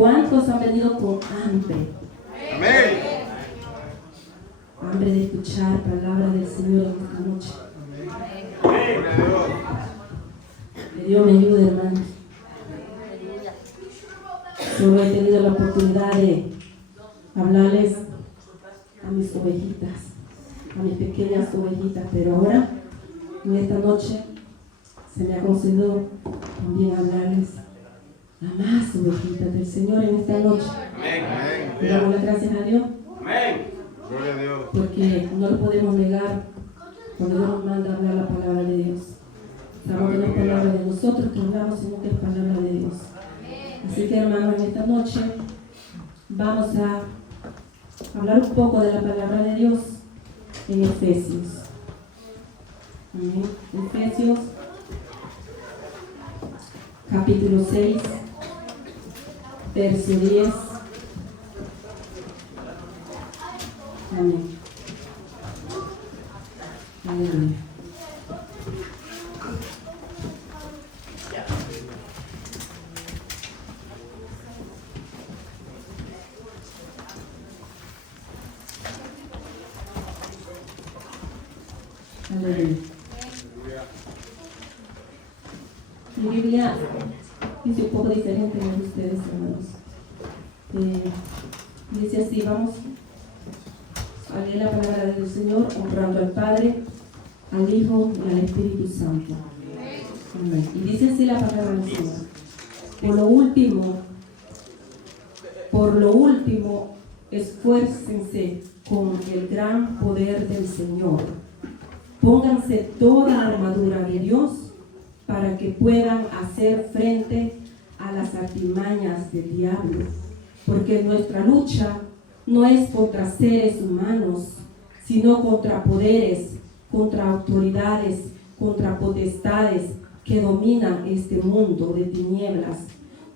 ¿Cuántos han venido con hambre? Amén. Hambre de escuchar palabra del Señor en esta noche. Que Dios me ayude, hermanos. Solo he tenido la oportunidad de hablarles a mis ovejitas, a mis pequeñas ovejitas, pero ahora, en esta noche, se me ha concedido también hablarles a más ovejitas del Señor en esta noche. Amén. Le damos las gracias a Dios. Amén. Gloria a Dios. Porque no lo podemos negar cuando Dios nos manda a hablar la palabra de Dios. Sabemos que no es palabra de nosotros que hablamos, sino que es palabra de Dios. Así que, hermanos, en esta noche vamos a hablar un poco de la palabra de Dios en Efesios. Amén. Efesios, capítulo 6, verso 10. Amén. Aleluya. Aleluya. Mi Biblia dice un poco diferente de ustedes, hermanos. Dice así, vamos a leer la palabra del Señor, honrando al Padre, al Hijo y al Espíritu Santo. Amén. Y dice así la palabra del Señor. Por lo último, esfuércense con el gran poder del Señor. Pónganse toda la armadura de Dios para que puedan hacer frente a las artimañas del diablo. Porque nuestra lucha no es contra seres humanos, sino contra poderes, contra autoridades, contra potestades que dominan este mundo de tinieblas,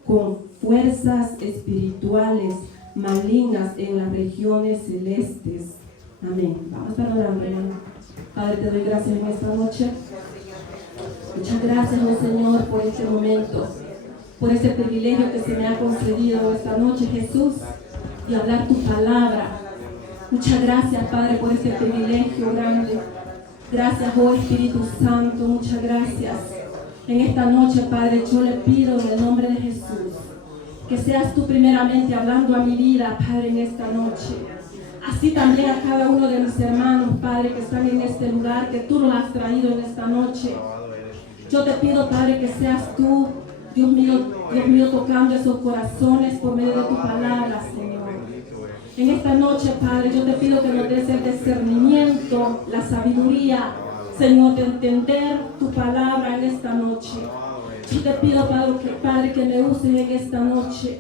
con fuerzas espirituales malignas en las regiones celestes. Amén. Vamos a estar orando, hermano. Padre, te doy gracias en esta noche. Muchas gracias, oh Señor, por este momento, por este privilegio que se me ha concedido esta noche, Jesús, de hablar tu palabra. Muchas gracias, Padre, por este privilegio grande. Gracias, oh Espíritu Santo, muchas gracias. En esta noche, Padre, yo le pido en el nombre de Jesús que seas tú primeramente hablando a mi vida, Padre, en esta noche. Así también a cada uno de mis hermanos, Padre, que están en este lugar, que tú los has traído en esta noche. Yo te pido, Padre, que seas tú, Dios mío, tocando esos corazones por medio de tu palabra, Señor. En esta noche, Padre, yo te pido que nos des el discernimiento, la sabiduría, Señor, de entender tu palabra en esta noche. Yo te pido, Padre, que me uses en esta noche.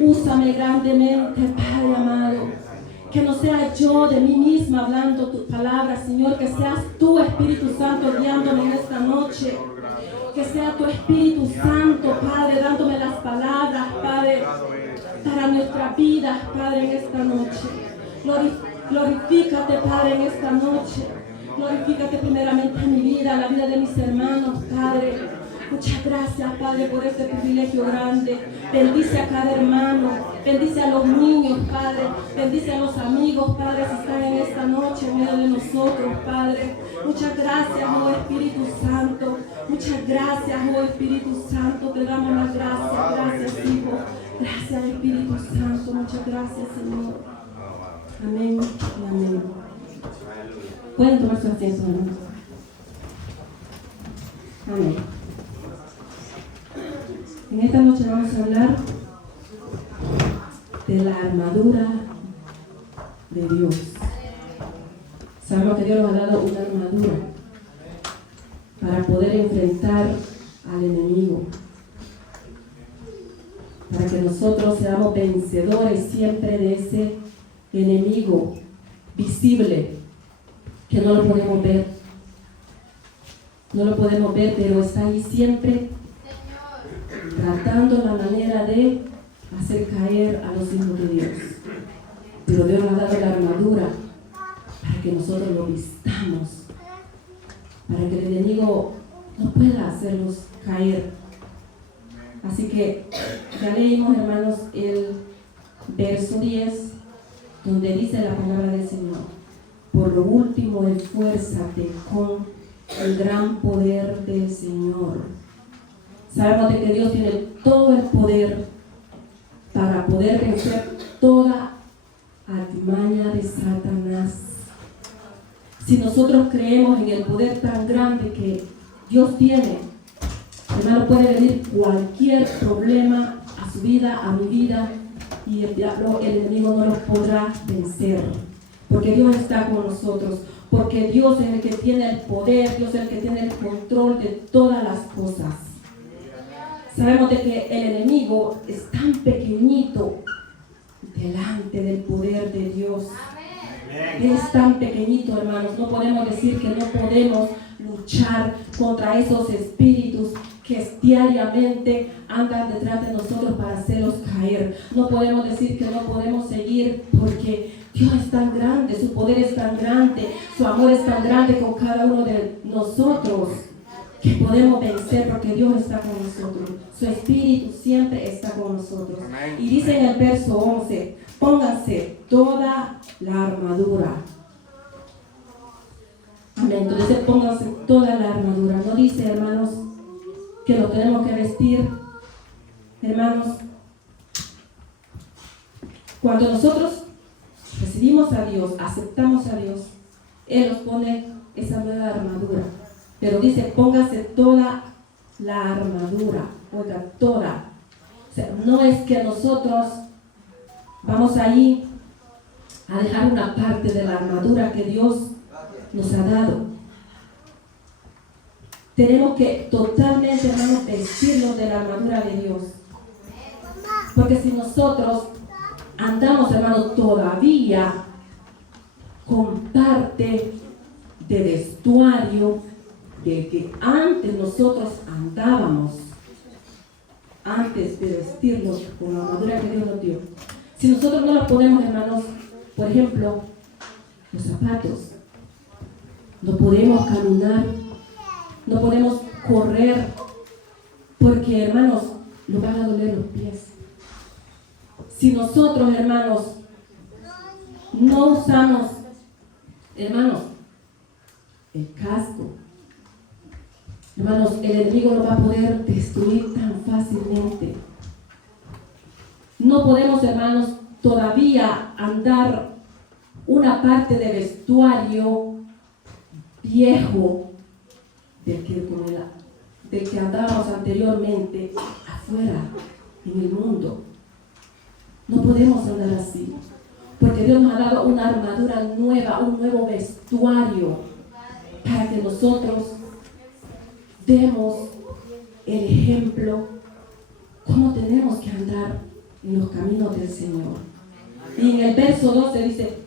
Úsame grandemente, Padre amado. Que no sea yo de mí misma hablando tu palabra, Señor. Que seas tú, Espíritu Santo, guiándome en esta noche. Que sea tu Espíritu Santo, Padre, dándome las palabras, Padre, para nuestra vida, Padre, en esta noche. Glorifícate, Padre, en esta noche. Glorifícate primeramente en mi vida, en la vida de mis hermanos, Padre. Muchas gracias, Padre, por este privilegio grande. Bendice a cada hermano, bendice a los niños, Padre, bendice a los amigos, Padre, si están en esta noche en medio de nosotros, Padre. Muchas gracias, oh Espíritu Santo. Muchas gracias, oh Espíritu Santo. Te damos las gracias. Gracias, Hijo. Gracias, Espíritu Santo. Muchas gracias, Señor. Amén y amén. Pueden tomar su asiento, hermano. Amén. En esta noche vamos a hablar de la armadura de Dios. Sabemos que Dios nos ha dado una armadura para poder enfrentar al enemigo, para que nosotros seamos vencedores siempre de ese enemigo visible que no lo podemos ver. No lo podemos ver, pero está ahí siempre tratando la manera de hacer caer a los hijos de Dios. Pero Dios nos ha dado la armadura para que nosotros lo vistamos, para que el enemigo no pueda hacernos caer. Así que ya leímos, hermanos, el verso 10, donde dice la palabra del Señor: por lo último, esfuérzate con el gran poder del Señor. Sabemos de que Dios tiene todo el poder para poder vencer toda artimaña de Satanás. Si nosotros creemos en el poder tan grande que Dios tiene, hermano, puede venir cualquier problema a su vida, a mi vida, y el diablo, el enemigo, no los podrá vencer, porque Dios está con nosotros, porque Dios es el que tiene el poder, Dios es el que tiene el control de todas las cosas. Sabemos de que el enemigo es tan pequeñito delante del poder de Dios. Él es tan pequeñito, hermanos. No podemos decir que no podemos luchar contra esos espíritus que diariamente andan detrás de nosotros para hacerlos caer. No podemos decir que no podemos seguir, porque Dios es tan grande, su poder es tan grande, su amor es tan grande con cada uno de nosotros, que podemos vencer, porque Dios está con nosotros. Su espíritu siempre está con nosotros. Y dice en el verso 11: pónganse toda la armadura. Amén. Entonces pónganse toda la armadura. No dice, hermanos, que lo tenemos que vestir. Hermanos, cuando nosotros recibimos a Dios, aceptamos a Dios, Él nos pone esa nueva armadura. Pero dice, póngase toda la armadura. Oiga, toda. O sea, no es que nosotros vamos ahí a dejar una parte de la armadura que Dios nos ha dado. Tenemos que totalmente, hermanos, vestirnos de la armadura de Dios. Porque si nosotros andamos, hermanos, todavía con parte de vestuario de que antes nosotros andábamos, antes de vestirnos con la armadura que Dios nos dio. Si nosotros no lo ponemos, hermanos, por ejemplo, los zapatos, no podemos caminar, no podemos correr, porque, hermanos, nos van a doler los pies. Si nosotros, hermanos, no usamos, hermanos, el casco, hermanos, el enemigo no va a poder destruir tan fácilmente. No podemos, hermanos, todavía andar una parte de vestuario viejo del que andábamos anteriormente afuera, en el mundo. No podemos andar así, porque Dios nos ha dado una armadura nueva, un nuevo vestuario, para que nosotros demos el ejemplo cómo tenemos que andar en los caminos del Señor. Y en el verso 12 dice: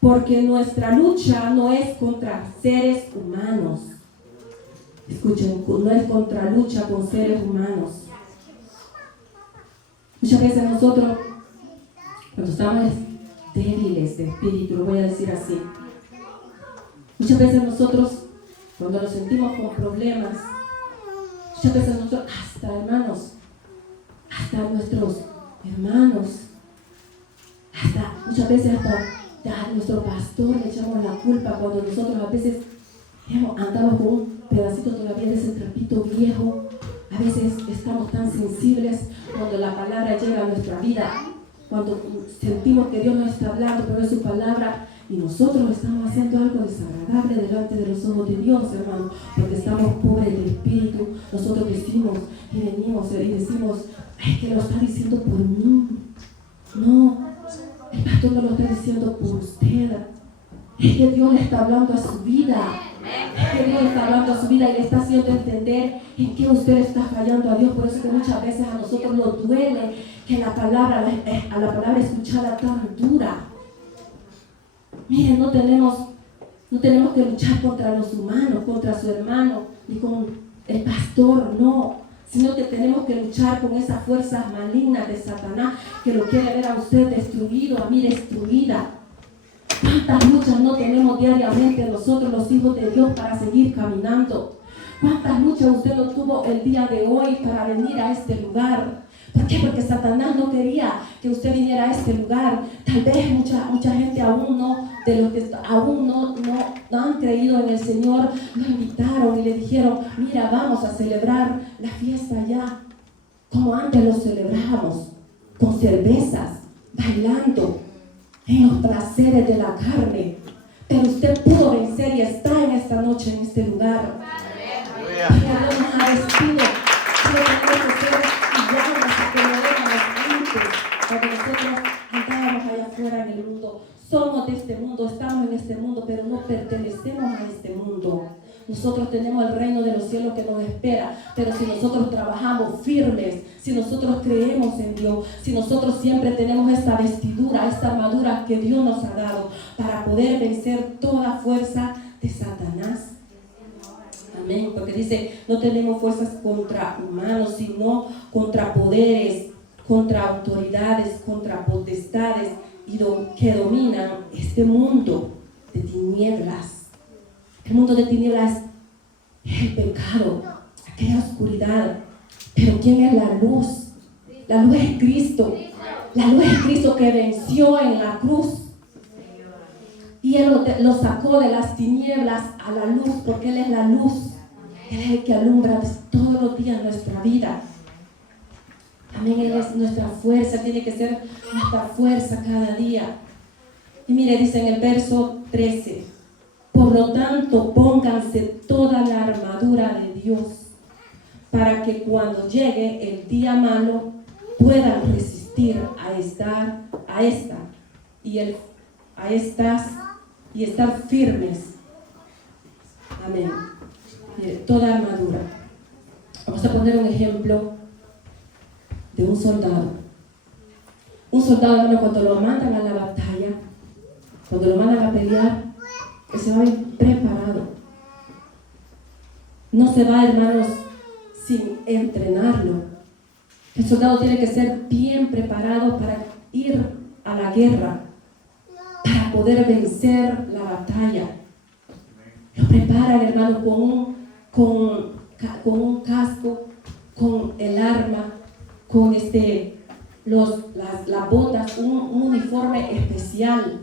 porque nuestra lucha no es contra seres humanos. Escuchen, no es contra lucha con seres humanos. Muchas veces nosotros, cuando estamos débiles de espíritu, lo voy a decir así, muchas veces nosotros, cuando nos sentimos con problemas, muchas veces nosotros, hasta hermanos, hasta nuestros hermanos, muchas veces hasta a nuestro pastor le echamos la culpa, cuando nosotros a veces andamos con un pedacito todavía de ese trapito viejo. A veces estamos tan sensibles cuando la palabra llega a nuestra vida, cuando sentimos que Dios nos está hablando por su palabra, y nosotros estamos haciendo algo desagradable delante de los ojos de Dios, hermano, porque estamos pobres de espíritu. Nosotros decimos y venimos y decimos: es que lo está diciendo por mí. No, el pastor no lo está diciendo por usted. Es que Dios le está hablando a su vida. Es que Dios le está hablando a su vida y le está haciendo entender en qué usted está fallando a Dios. Por eso que muchas veces a nosotros nos duele que a la palabra escuchada tan dura. Miren, no tenemos que luchar contra los humanos, contra su hermano, ni con el pastor, no. Sino que tenemos que luchar con esas fuerzas malignas de Satanás que lo quiere ver a usted destruido, a mí destruida. ¿Cuántas luchas no tenemos diariamente nosotros, los hijos de Dios, para seguir caminando? ¿Cuántas luchas usted no tuvo el día de hoy para venir a este lugar? ¿Por qué? Porque Satanás no quería que usted viniera a este lugar. Tal vez mucha gente aún no, de los que aún no han creído en el Señor, lo invitaron y le dijeron, mira, vamos a celebrar la fiesta ya, como antes lo celebrábamos, con cervezas, bailando, en los placeres de la carne. Pero usted pudo vencer y está en esta noche en este lugar. Porque Dios nos ha vestido. No tenemos que ser iguales a como éramos antes, cuando nosotros andábamos allá afuera en el mundo. Somos de este mundo, estamos en este mundo, pero no pertenecemos a este mundo. Nosotros tenemos el reino de los cielos que nos espera, pero si nosotros trabajamos firmes, si nosotros creemos en Dios, si nosotros siempre tenemos esta vestidura, esta armadura que Dios nos ha dado para poder vencer toda fuerza de Satanás. Amén, porque dice, no tenemos fuerzas contra humanos, sino contra poderes, contra autoridades, contra potestades que dominan este mundo de tinieblas. El mundo de tinieblas es el pecado, aquella oscuridad. Pero ¿quién es la luz? La luz es Cristo. La luz es Cristo que venció en la cruz. Y Él lo sacó de las tinieblas a la luz, porque Él es la luz. Él es el que alumbra todos los días nuestra vida. También Él es nuestra fuerza, tiene que ser nuestra fuerza cada día. Y mire, dice en el verso 13, por lo tanto, pónganse toda la armadura de Dios, para que cuando llegue el día malo, puedan resistir y estar firmes. Amén. Mire, toda armadura. Vamos a poner un ejemplo de un soldado. Un soldado, hermano, cuando lo mandan a la batalla, cuando lo mandan a pelear, él se va a ir preparado. No se va, hermanos, sin entrenarlo. El soldado tiene que ser bien preparado para ir a la guerra, para poder vencer la batalla. Lo preparan, hermanos, con un casco, con el arma, con las botas, un uniforme especial.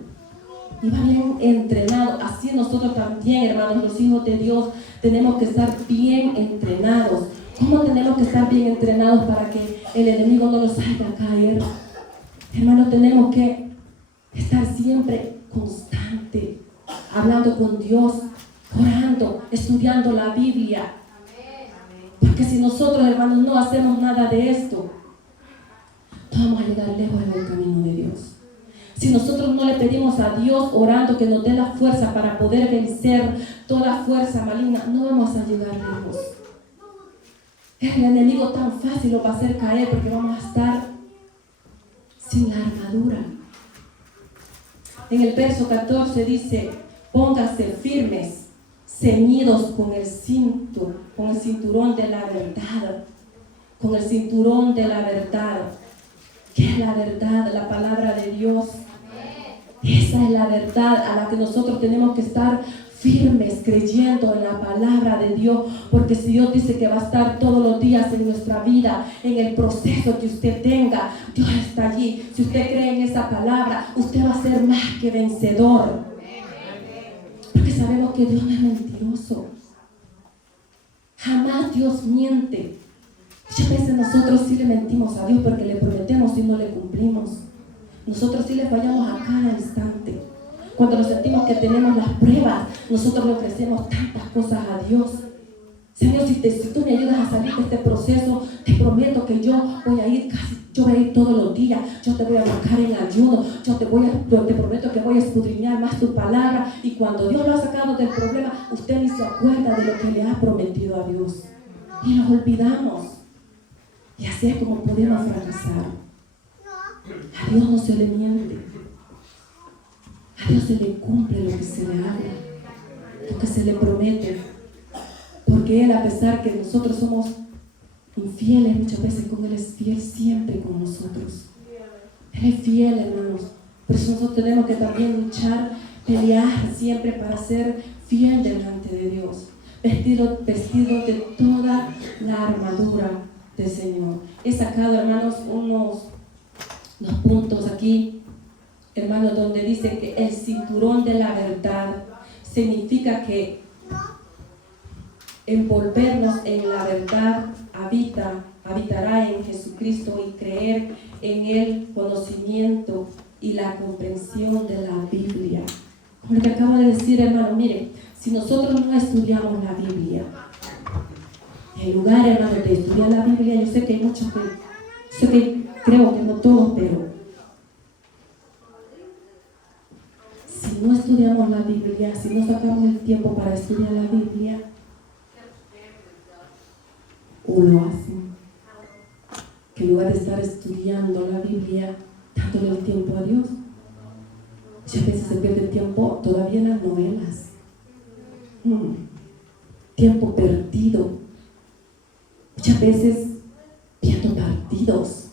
Y va bien entrenado. Así nosotros también, hermanos, los hijos de Dios, tenemos que estar bien entrenados. ¿Cómo tenemos que estar bien entrenados para que el enemigo no nos haga caer? Hermanos, tenemos que estar siempre constante, hablando con Dios, orando, estudiando la Biblia. Porque si nosotros, hermanos, no hacemos nada de esto, vamos a llegar lejos en el camino de Dios. Si nosotros no le pedimos a Dios orando que nos dé la fuerza para poder vencer toda fuerza maligna, no vamos a llegar lejos. El enemigo tan fácil lo va a hacer caer porque vamos a estar sin la armadura. En el verso 14 dice, pónganse firmes, ceñidos con el cinturón de la verdad. Con el cinturón de la verdad. ¿Qué es la verdad? La palabra de Dios. Esa es la verdad a la que nosotros tenemos que estar firmes, creyendo en la palabra de Dios, porque si Dios dice que va a estar todos los días en nuestra vida, en el proceso que usted tenga, Dios está allí. Si usted cree en esa palabra, usted va a ser más que vencedor, porque sabemos que Dios no es mentiroso. Jamás Dios miente. Muchas veces nosotros sí le mentimos a Dios porque le prometemos y no le cumplimos. Nosotros sí le fallamos a cada instante. Cuando nos sentimos que tenemos las pruebas, nosotros le ofrecemos tantas cosas a Dios. Señor, si tú me ayudas a salir de este proceso, te prometo que yo voy a ir todos los días. Yo te voy a buscar en ayuno. Yo te prometo que voy a escudriñar más tu palabra. Y cuando Dios lo ha sacado del problema, usted ni se acuerda de lo que le ha prometido a Dios. Y nos olvidamos. Y así es como podemos fracasar. A Dios no se le miente. A Dios se le cumple lo que se le habla, lo que se le promete. Porque Él, a pesar que nosotros somos infieles muchas veces con Él, es fiel siempre con nosotros. Él es fiel, hermanos. Por eso nosotros tenemos que también luchar, pelear siempre para ser fiel delante de Dios. vestidos de toda la armadura del Señor. He sacado, hermanos, unos puntos aquí, hermanos, donde dice que el cinturón de la verdad significa que envolvernos en la verdad habitará en Jesucristo y creer en el conocimiento y la comprensión de la Biblia. Como lo que acabo de decir, hermano, mire, si nosotros no estudiamos la Biblia, en lugar, hermano, de estudiar la Biblia, yo sé que hay muchos que creo que no todos, pero si no estudiamos la Biblia, si no sacamos el tiempo para estudiar la Biblia, o lo hacen, que en lugar de estar estudiando la Biblia, dándole el tiempo a Dios, muchas veces se pierde el tiempo todavía en las novelas. Tiempo perdido. Muchas veces viendo partidos,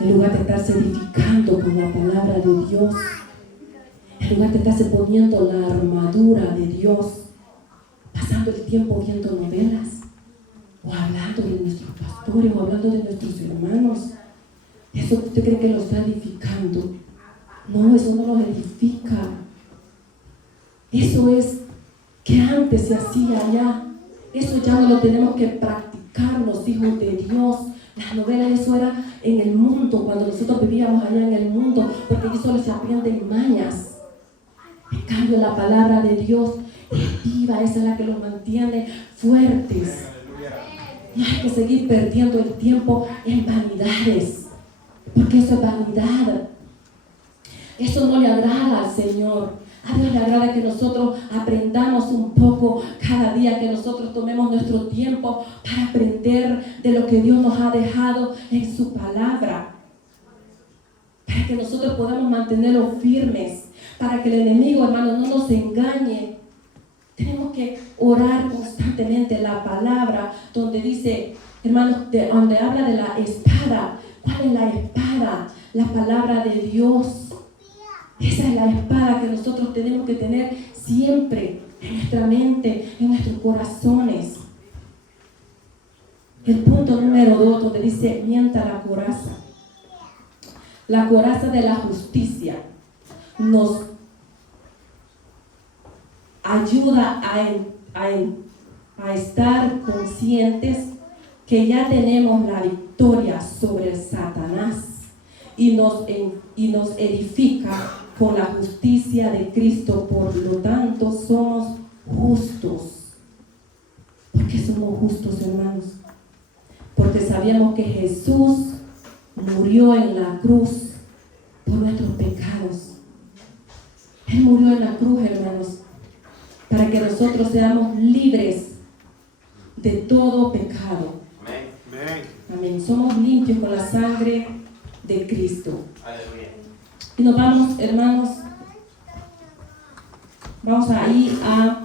en lugar de estarse edificando con la palabra de Dios, en lugar de estarse poniendo la armadura de Dios, pasando el tiempo viendo novelas, o hablando de nuestros pastores, o hablando de nuestros hermanos. ¿Eso usted cree que lo está edificando? No, eso no los edifica. Eso es que antes se hacía allá. Eso ya no lo tenemos que practicar los hijos de Dios. Las novelas, eso era en el mundo, cuando nosotros vivíamos allá en el mundo, porque aquí solo se aprenden mañas. En cambio, la palabra de Dios es viva, esa es la que los mantiene fuertes. No hay que seguir perdiendo el tiempo en vanidades, porque eso es vanidad. Eso no le agrada al Señor. A Dios le agrada que nosotros aprendamos un poco cada día, que nosotros tomemos nuestro tiempo para aprender de lo que Dios nos ha dejado en su palabra, para que nosotros podamos mantenerlo firmes, para que el enemigo, hermano, no nos engañe. Tenemos que orar constantemente la palabra, donde dice, hermanos, donde habla de la espada. ¿Cuál es la espada? La palabra de Dios. Esa es la espada que nosotros tenemos que tener siempre en nuestra mente, en nuestros corazones. El punto número 2, donde dice, mienta la coraza. La coraza de la justicia nos ayuda a estar conscientes que ya tenemos la victoria sobre el Satanás y nos edifica con la justicia de Cristo. Por lo tanto, somos justos. ¿Por qué somos justos, hermanos? Porque sabíamos que Jesús murió en la cruz por nuestros pecados. Él murió en la cruz, hermanos, para que nosotros seamos libres de todo pecado. Amén. Somos limpios con la sangre de Cristo. Y nos vamos, hermanos, vamos a ir a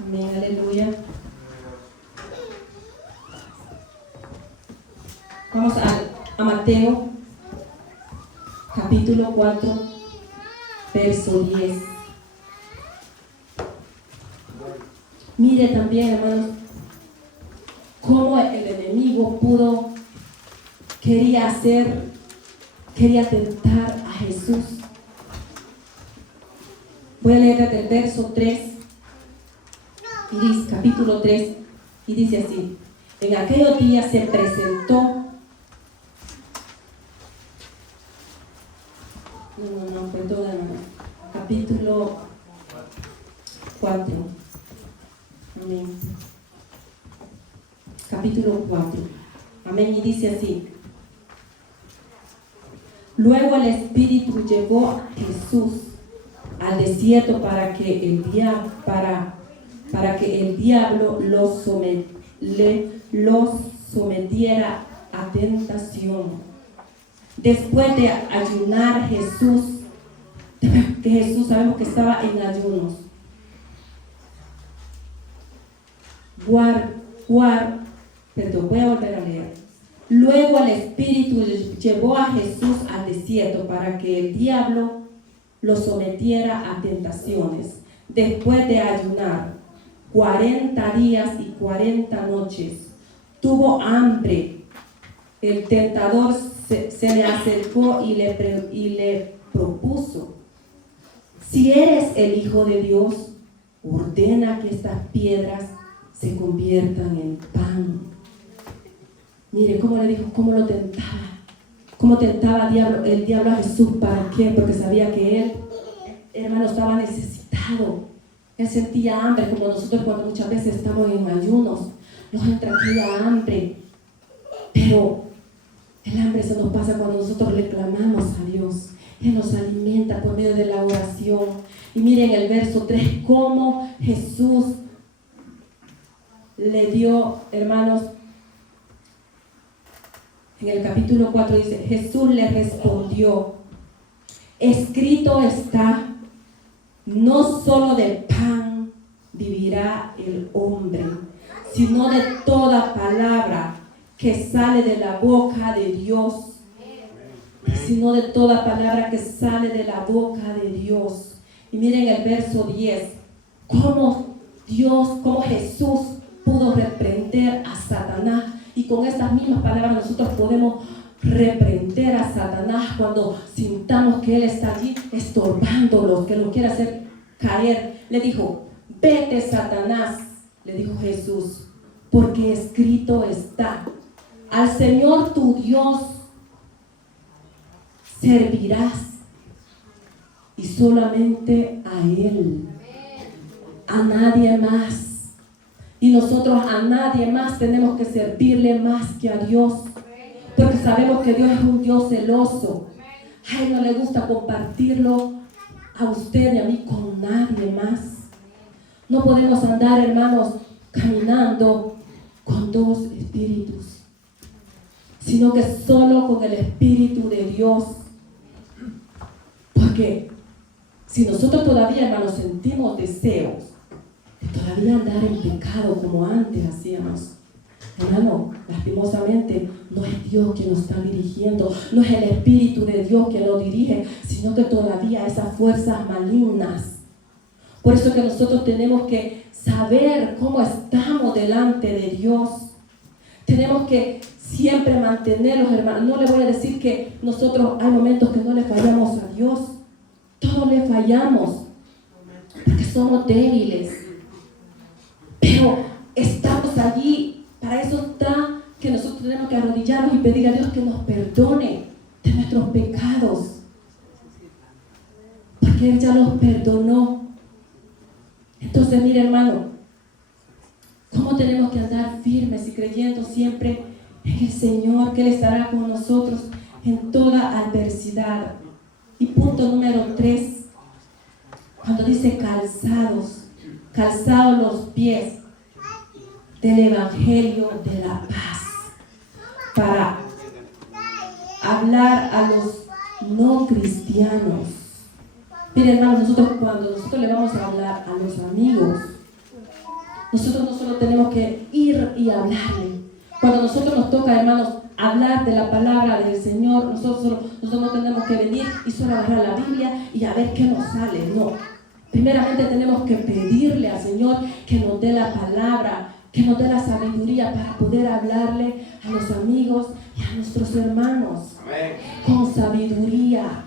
amén, aleluya. Vamos a Mateo, capítulo 4, verso 10. Mire también, hermanos, cómo el enemigo quería tentar a Jesús. Voy a leer desde el verso 3, y dice, capítulo 3, y dice así: en aquellos días se presentó, perdón, capítulo 4, amén. Capítulo 4, amén, y dice así: luego el Espíritu llevó a Jesús al desierto para que el diablo los sometiera a tentación. Después de ayunar Jesús, que Jesús sabemos que estaba en ayunos, voy a volver a leer. Luego el Espíritu llevó a Jesús al desierto para que el diablo lo sometiera a tentaciones. Después de ayunar 40 días y 40 noches, tuvo hambre. El tentador se le acercó y le propuso: si eres el Hijo de Dios, ordena que estas piedras se conviertan en pan. Mire cómo le dijo, cómo lo tentaba. Cómo tentaba el diablo a Jesús. ¿Para qué? Porque sabía que él, hermano, estaba necesitado. Él sentía hambre, como nosotros cuando muchas veces estamos en ayunos. Nos entra aquella hambre. Pero el hambre se nos pasa cuando nosotros le clamamos a Dios. Él nos alimenta por medio de la oración. Y miren el verso 3, cómo Jesús le dio, hermanos, en el capítulo 4 dice: Jesús le respondió: escrito está, no solo de pan vivirá el hombre, sino de toda palabra que sale de la boca de Dios. Sino de toda palabra que sale de la boca de Dios. Y miren el verso 10, cómo Jesús pudo reprender a Satanás. Y con estas mismas palabras nosotros podemos reprender a Satanás cuando sintamos que él está allí estorbándolos, que lo quiere hacer caer. Le dijo: vete, Satanás, le dijo Jesús, porque escrito está: al Señor tu Dios servirás, y solamente a Él, a nadie más. Y nosotros a nadie más tenemos que servirle más que a Dios, porque sabemos que Dios es un Dios celoso. A Él no le gusta compartirlo a usted y a mí con nadie más. No podemos andar, hermanos, caminando con dos espíritus, sino que solo con el Espíritu de Dios. Porque si nosotros todavía, hermanos, sentimos deseos de todavía andar en pecado como antes hacíamos, hermano, lastimosamente no es Dios quien nos está dirigiendo, no es el Espíritu de Dios quien lo dirige, sino que todavía esas fuerzas malignas. Por eso que nosotros tenemos que saber cómo estamos delante de Dios. Tenemos que siempre mantenerlos, hermanos. No le voy a decir que nosotros hay momentos que no le fallamos a Dios. Todos le fallamos, porque somos débiles. Pero estamos allí, para eso está que nosotros tenemos que arrodillarnos y pedir a Dios que nos perdone de nuestros pecados. Porque Él ya los perdonó. Entonces, mire, hermano, ¿cómo tenemos que andar firmes y creyendo siempre en el Señor, que Él estará con nosotros en toda adversidad? Y punto número 3, cuando dice calzados los pies del Evangelio de la paz, para hablar a los no cristianos. Miren, hermanos, cuando nosotros le vamos a hablar a los amigos, nosotros no solo tenemos que ir y hablarle. Cuando nosotros nos toca, hermanos, hablar de la palabra del Señor, nosotros no tenemos que venir y solo agarrar la Biblia y a ver qué nos sale. No. Primeramente tenemos que pedirle al Señor que nos dé la palabra, que nos dé la sabiduría para poder hablarle a los amigos y a nuestros hermanos. Amén. Con sabiduría,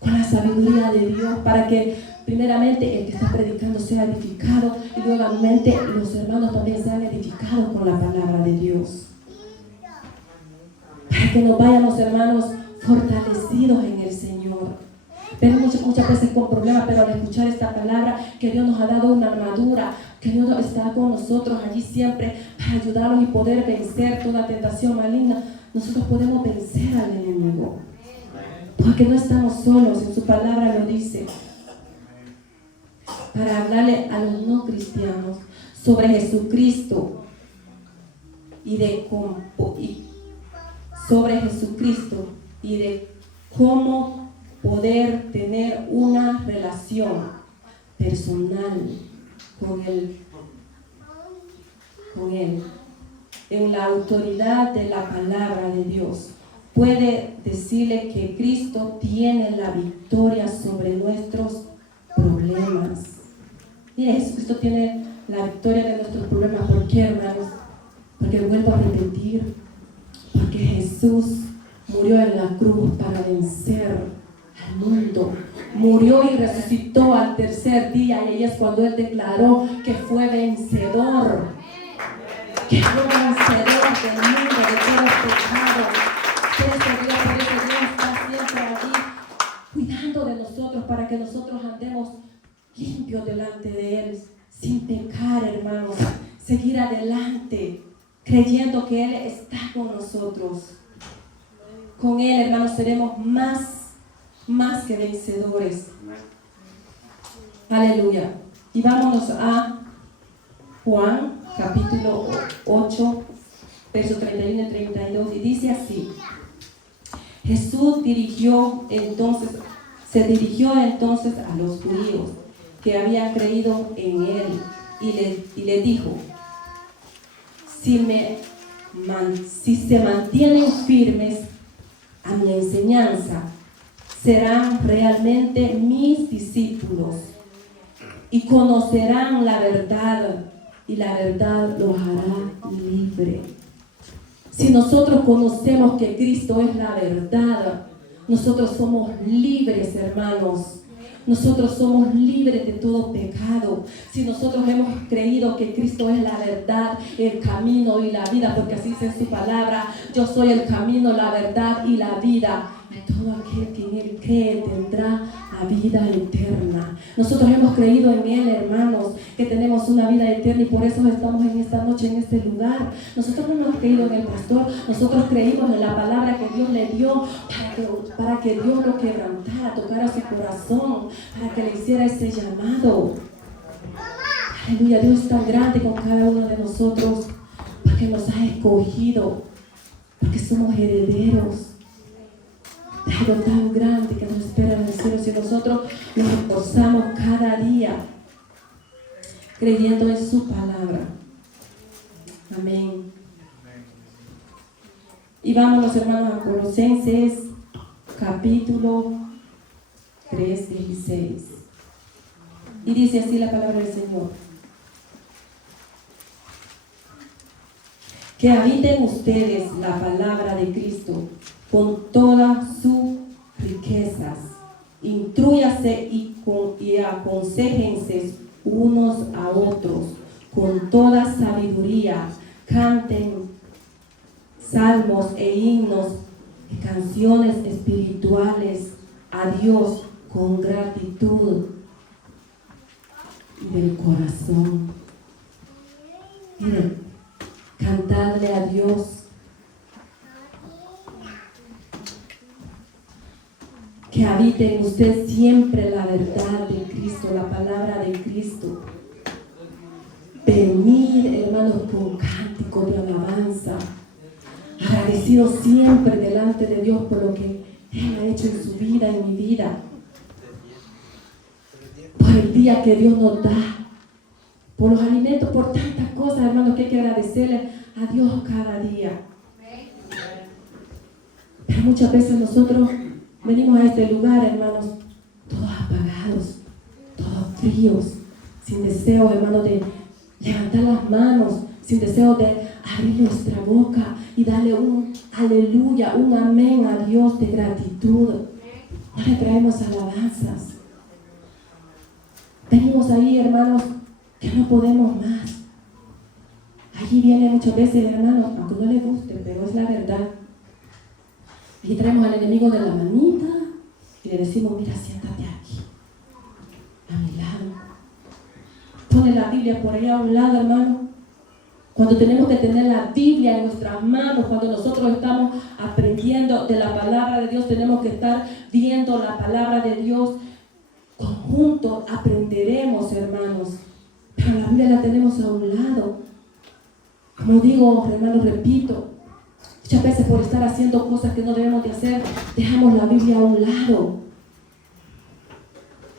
con la sabiduría de Dios, para que primeramente el que está predicando sea edificado y nuevamente los hermanos también sean edificados con la palabra de Dios. Para que nos vayamos, hermanos, fortalecidos en el Señor. Ven muchas veces con problemas, pero al escuchar esta palabra, que Dios nos ha dado una armadura, que Dios está con nosotros allí siempre para ayudarnos y poder vencer toda tentación maligna, nosotros podemos vencer al enemigo. Porque no estamos solos, en su palabra lo dice. Para hablarle a los no cristianos sobre Jesucristo y de cómo poder tener una relación personal con Él. en la autoridad de la palabra de Dios, puede decirle que Cristo tiene la victoria sobre nuestros problemas. Mire, Jesucristo tiene la victoria de nuestros problemas. ¿Por qué, hermanos? Porque vuelvo a repetir, porque Jesús murió en la cruz para vencer al mundo. Murió y resucitó al tercer día, y ahí es cuando Él declaró que fue vencedor. Que fue vencedor del mundo, de todo pecado. Por eso Dios está siempre allí cuidando de nosotros para que nosotros andemos limpios delante de Él, sin pecar, hermanos. Seguir adelante, creyendo que Él está con nosotros. Con Él, hermanos, seremos más que vencedores. Aleluya. Y vámonos a Juan, capítulo 8, versos 31 y 32, y dice así: Jesús se dirigió entonces a los judíos que habían creído en Él y le dijo: si se mantienen firmes a mi enseñanza, serán realmente mis discípulos y conocerán la verdad, y la verdad los hará libre. Si nosotros conocemos que Cristo es la verdad, nosotros somos libres, hermanos. Nosotros somos libres de todo pecado. Si nosotros hemos creído que Cristo es la verdad, el camino y la vida, porque así dice en su palabra: yo soy el camino, la verdad y la vida, y todo aquel que en Él cree tendrá la vida eterna. Nosotros hemos creído en Él, hermanos, que tenemos una vida eterna, y por eso estamos en esta noche, en este lugar. Nosotros no hemos creído en el pastor, nosotros creímos en la palabra que Dios le dio para que Dios lo quebrantara, tocara su corazón, para que le hiciera ese llamado. Aleluya. Dios es tan grande con cada uno de nosotros, porque nos ha escogido, porque somos herederos de algo tan grande que nos espera en el cielo, si nosotros nos esforzamos cada día creyendo en su palabra. Amén. Y vámonos, hermanos, a Colosenses capítulo 3, 16. Y dice así la palabra del Señor: que habiten ustedes la palabra de Cristo con todas sus riquezas. Intrúyase y aconséjense unos a otros con toda sabiduría. Canten salmos e himnos y canciones espirituales a Dios con gratitud del corazón. Miren, cantarle a Dios. Que habite en usted siempre la verdad de Cristo, la palabra de Cristo. Venir, hermanos, con cántico de alabanza, agradecido siempre delante de Dios por lo que Él ha hecho en su vida, en mi vida, por el día que Dios nos da, por los alimentos, por tantas cosas, hermanos, que hay que agradecerle a Dios cada día. Pero muchas veces nosotros venimos a este lugar, hermanos, todos apagados, todos fríos, sin deseo, hermanos, de levantar las manos, sin deseo de abrir nuestra boca y darle un aleluya, un amén a Dios de gratitud. No le traemos alabanzas. Venimos ahí, hermanos, que no podemos más. Allí viene muchas veces, hermanos, aunque no le guste, pero es la verdad. Y traemos al enemigo de la manita y le decimos: mira, siéntate aquí, a mi lado. Pone la Biblia por allá a un lado, hermano. Cuando tenemos que tener la Biblia en nuestras manos, cuando nosotros estamos aprendiendo de la palabra de Dios, tenemos que estar viendo la palabra de Dios. Conjuntos aprenderemos, hermanos. Pero la Biblia la tenemos a un lado. Como digo, hermanos, repito, muchas veces por estar haciendo cosas que no debemos de hacer, dejamos la Biblia a un lado.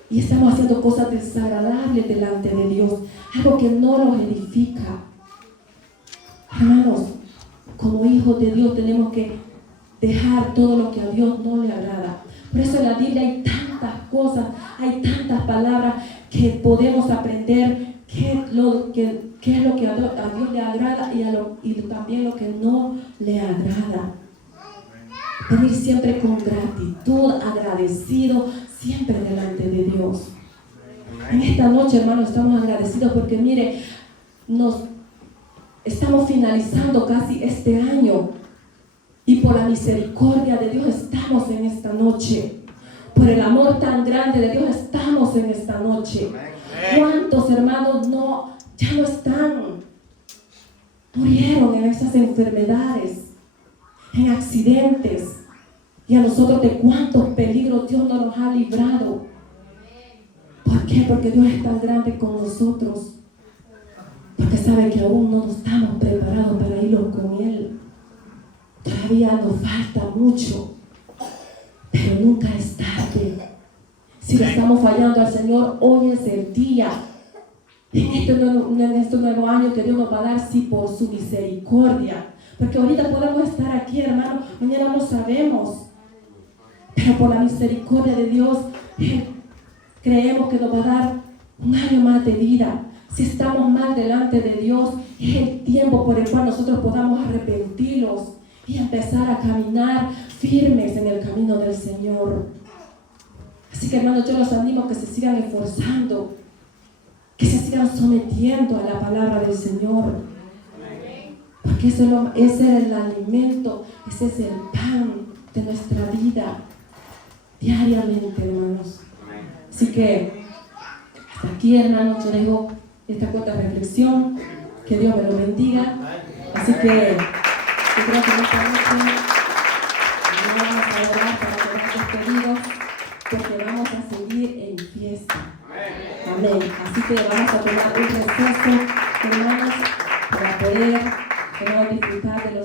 Y estamos haciendo cosas desagradables delante de Dios. Algo que no nos edifica. Hermanos, como hijos de Dios tenemos que dejar todo lo que a Dios no le agrada. Por eso en la Biblia hay tantas cosas, hay tantas palabras que podemos aprender qué es lo que a Dios le agrada y también lo que no le agrada. Venir siempre con gratitud, agradecido, siempre delante de Dios. En esta noche, hermanos, estamos agradecidos porque, mire, estamos finalizando casi este año y por la misericordia de Dios estamos en esta noche. Por el amor tan grande de Dios estamos en esta noche. ¿Cuántos hermanos ya no están? Murieron en esas enfermedades, en accidentes. Y a nosotros de cuántos peligros Dios no nos ha librado. ¿Por qué? Porque Dios es tan grande con nosotros. Porque sabe que aún no estamos preparados para irnos con Él. Todavía nos falta mucho. Pero nunca es tarde. Si le estamos fallando al Señor, hoy es el día. En este nuevo año que Dios nos va a dar, sí, por su misericordia. Porque ahorita podemos estar aquí, hermano, mañana no sabemos. Pero por la misericordia de Dios, creemos que nos va a dar un año más de vida. Si estamos mal delante de Dios, es el tiempo por el cual nosotros podamos arrepentirnos y empezar a caminar firmes en el camino del Señor. Así que, hermanos, yo los animo a que se sigan esforzando, que se sigan sometiendo a la palabra del Señor. Porque ese es el alimento, ese es el pan de nuestra vida diariamente, hermanos. Así que hasta aquí, hermanos, yo dejo esta corta reflexión. Que Dios me lo bendiga. Así que yo creo que en esta noche no vamos a orar para quedar despedidos, porque vamos a seguir en fiesta. Amén. Así que vamos a tomar un receso, hermanos, para poder disfrutar